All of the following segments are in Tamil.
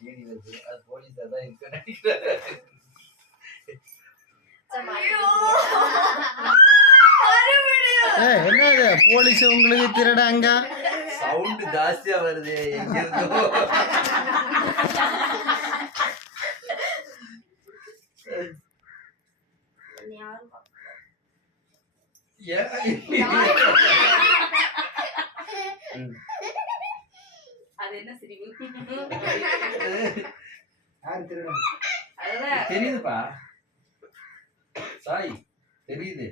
தேடி வருது. அது போலீஸா தான் இருக்கு நினைக்கிறேன். என்னது போலீஸ் உங்களுக்கு திருடாங்க? சவுண்ட் ஜாஸ்தியா வருது எங்க இருந்தோ. அது என்ன சிரிப்பு? தெரியுதுப்பா சாய், தெரியுது.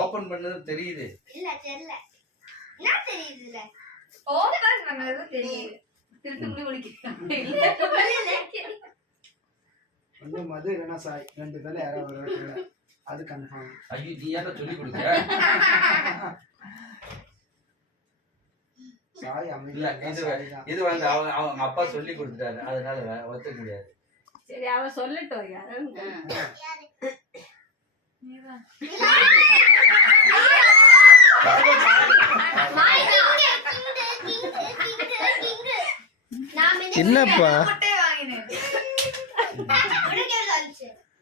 ஓபன் பண்ணது தெரியுது. இல்ல தெரியல. என்ன தெரியுதுல? ஓபன் பண்ணது தெரியுது. திருட்டு முடி ஒளிக்கிறாங்க. இல்ல வந்து மது இல்லனா சாய் ரெண்டு பேர்ல யாராவது ஒரு வாட்டி அது கன்ஃபார்ம். ஐயோ நீ யாரா சொல்லி கொடுக்க? சாய் இல்ல அமைதியா இது வந்து அவங்க அப்பா சொல்லி கொடுத்துட்டாரு, அதனால ஒத்துக்க முடியாது. சரி அவ சொல்லட்டும். யாரு என்னப்பா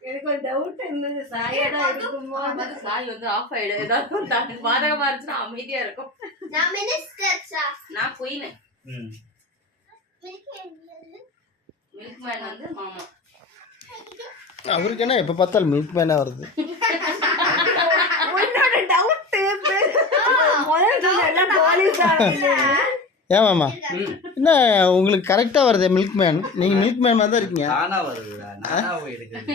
எனக்கு ஒரு டவுட் இருந்தது. சாயடா இருக்கும்போது சாய் வந்து ஆஃப் ஆயிடும். ஏதாவது பாதகமா இருந்துச்சுன்னா அமைதியா இருக்கும். நான் மினிஸ்டர்ஸா? நான் குயின். மில்க் மேன் வந்து மாமா. அவருக்கு என்ன எப்ப பார்த்தாலும் மில்க் மேனா வருது? உன்னோட டவுட் முதல்ல போலீஸ் ஆகல. ஏன் மாமா என்ன உங்களுக்கு கரெக்டா வருது மில்க் மேன்? நீங்க மில்க் மேன் மாதிரி தான் இருக்கீங்க. நானா வருதுடா, நானா போய் எடுக்கிறது.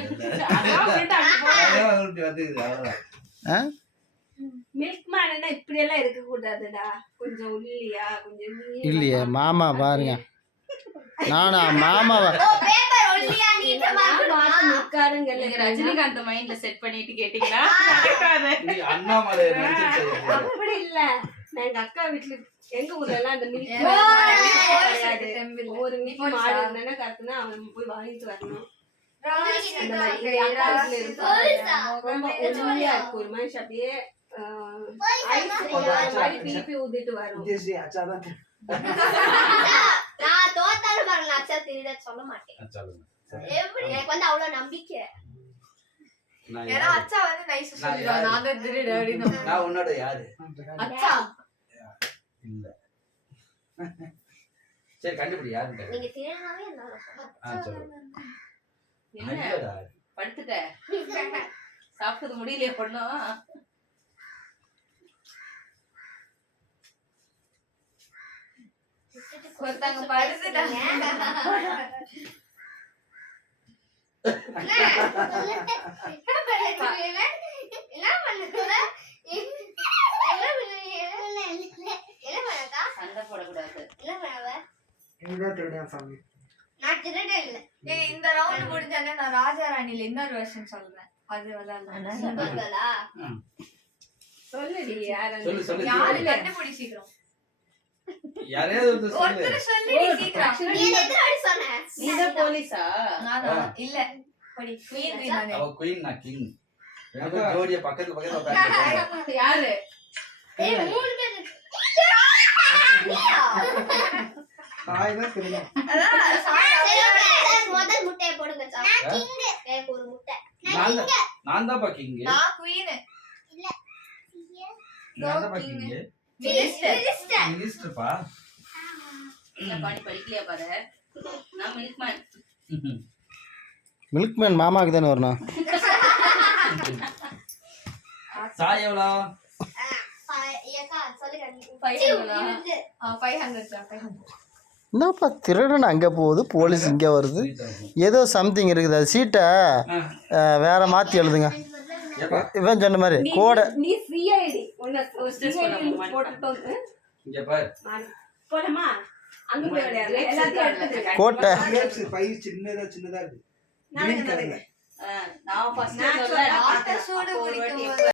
மில்க் மேன் இப்படி எல்லாம் இருக்க கூடாதுடா. கொஞ்சம் உள்ளியா கொஞ்சம் இல்லையே மாமா பாருங்க. நானா மாமாவா? ரஜினிகாந்த் மைண்ட்ல செட் பண்ணிட்டு கேட்டீங்களா? அண்ணாமலை அப்படி இல்ல. நான் எங்க அக்கா வீட்டுல எங்க ஊர்ல எல்லாம் இந்த மில்க் ஒரு மில்க் மாடு இருந்தானே கத்துனா அவன் போய் வாங்கிட்டு வரணும். அந்த மாதிரி அக்கா வீட்டுல இருக்கும். ரொம்ப ஒல்லியா இருக்கும். ஒரு மனுஷன் அப்படியே ஐஸ் போடுற மாதிரி திருப்பி ஊதிட்டு வரும். நான் தோத்தாலும் பாருங்க அச்சா திருட சொல்ல மாட்டேன். எப்படி எனக்கு வந்து அவ்வளவு நம்பிக்கை. ஏன்னா அச்சா வந்து நைஸ் சொல்லிடுவாங்க. நான் தான் திருட அப்படின்னு. நான் உன்னோட யாரு? அச்சா இல்ல. சரி கண்டுபிடி யாருன்னு. நீங்க திருடனாவே என்ன சொல்லுங்க. என்ன படுத்துட்ட? சாப்பிட்டது முடியலையே பொண்ணும். ஒருத்தங்க படுத்துட்டாங்க. சண்டை போடக்கூடாது. இந்த ரவுண்ட் முடிஞ்சானே நான் ராஜாராணில இன்னொரு வெர்ஷன் சொல்றேன். அது விளையாடலாம். சொல்லுடி யாரு கண்டுபிடி சீக்கிரம். யாரையாவது ஒருத்தர் சொல்லி சீக்கிரம். நீங்க போலீஸா? நானா இல்ல. படி குயின் நானே. அவ குயின் நான் கிங். எனக்கு ஜோடியா பக்கத்துல உட்கார்ந்து யாரு? ஏய் மூணு பேர். சாய் தான் தெரியும். முதல் முட்டையை போடுங்க சார். நான் கிங். எனக்கு ஒரு முட்டை. நான் தான் கிங். நான் குயின். இல்ல. நான் தான் கிங். மினிஸ்டர் பா. பாடி படிக்கலையா பாரு. நான் மில்க் மேன். மில்க் மேன் மாமாக்கு தானே வரணும். சாய் எவ்வளோ? 500. என்னப்பா திருடன் அங்கே போகுது போலீஸ் இங்கே வருது. ஏதோ சம்திங் இருக்குது. அது சீட்டை வேற மாற்றி எழுதுங்க. இவன் சொன்ன மாதிரி கோடை. நீ சிஐடி உன்ன போட்டுட்டோம். இங்க பாரு. போலாமா? அங்க போய் விளையாடு. எல்லாத்தையும் எடுத்து கோட்டை பை சின்னதா இருக்கு. நான் ஃபர்ஸ்ட் சொல்ல சூடு பிடிக்கும்.